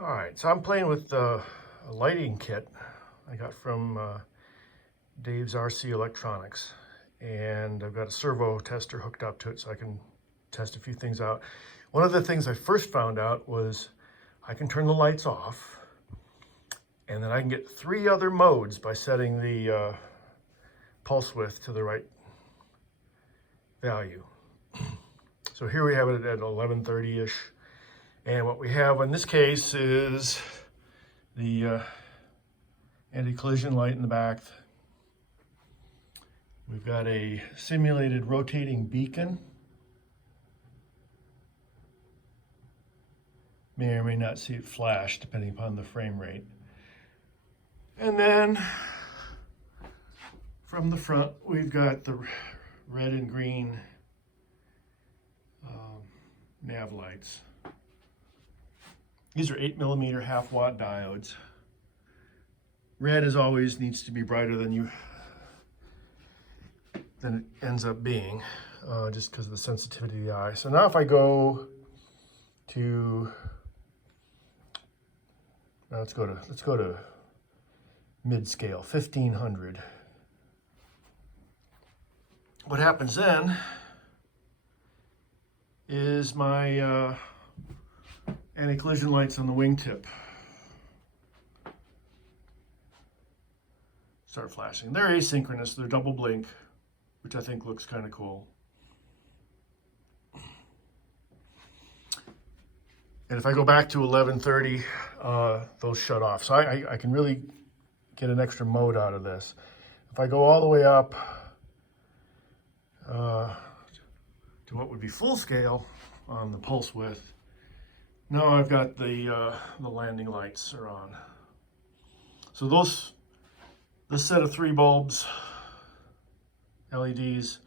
All right, so I'm playing with a lighting kit I got from Dave's RC Electronics, and I've got a servo tester hooked up to it so I can test a few things out. One of the things I first found out was I can turn the lights off, and then I can get 3 other modes by setting the pulse width to the right value. So here we have it at 1130-ish. And what we have in this case is the anti-collision light in the back. We've got a simulated rotating beacon. May or may not see it flash depending upon the frame rate. And then from the front, we've got the red and green nav lights. These are 8mm half-watt diodes. Red, as always, needs to be brighter than it ends up being, just because of the sensitivity of the eye. So now if I go to, let's go to mid-scale, 1500. What happens then is my anti-collision lights on the wingtip start flashing. They're asynchronous, they're double blink, which I think looks kind of cool. And if I go back to 1130, those shut off. So I can really get an extra mode out of this. If I go all the way up to what would be full scale on the pulse width, now I've got the landing lights are on. So this set of 3 bulbs, LEDs,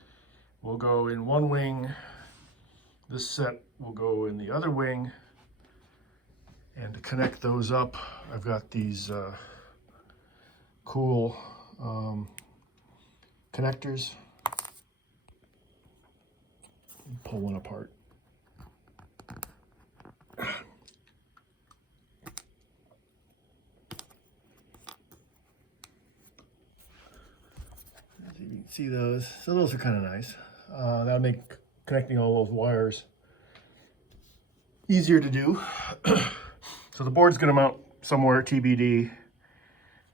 will go in one wing. This set will go in the other wing. And to connect those up, I've got these cool connectors. Pull one apart. You can see those. So those are kind of nice. That'll make connecting all those wires easier to do. So the board's going to mount somewhere TBD.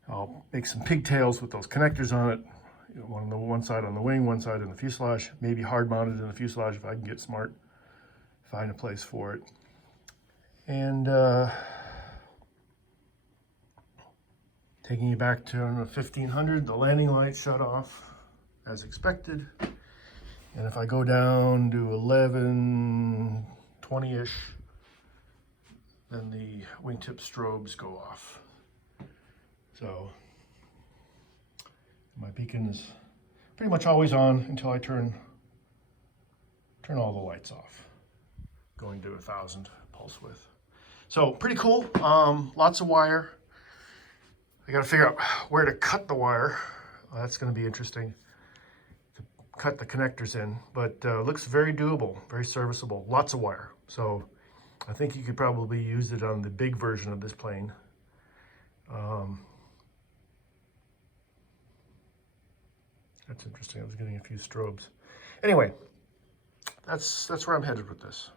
I'll make some pigtails with those connectors on it. You know, one side on the wing, one side in the fuselage. Maybe hard mounted in the fuselage if I can get smart. Find a place for it. And taking you back to 1500, the landing light shut off as expected. And if I go down to 1120-ish, then the wingtip strobes go off. So my beacon is pretty much always on until I turn all the lights off, going to 1000 pulse width. So pretty cool. Lots of wire. I got to figure out where to cut the wire. That's going to be interesting to cut the connectors in, but looks very doable, very serviceable. Lots of wire. So I think you could probably use it on the big version of this plane. That's interesting. I was getting a few strobes. Anyway, that's where I'm headed with this.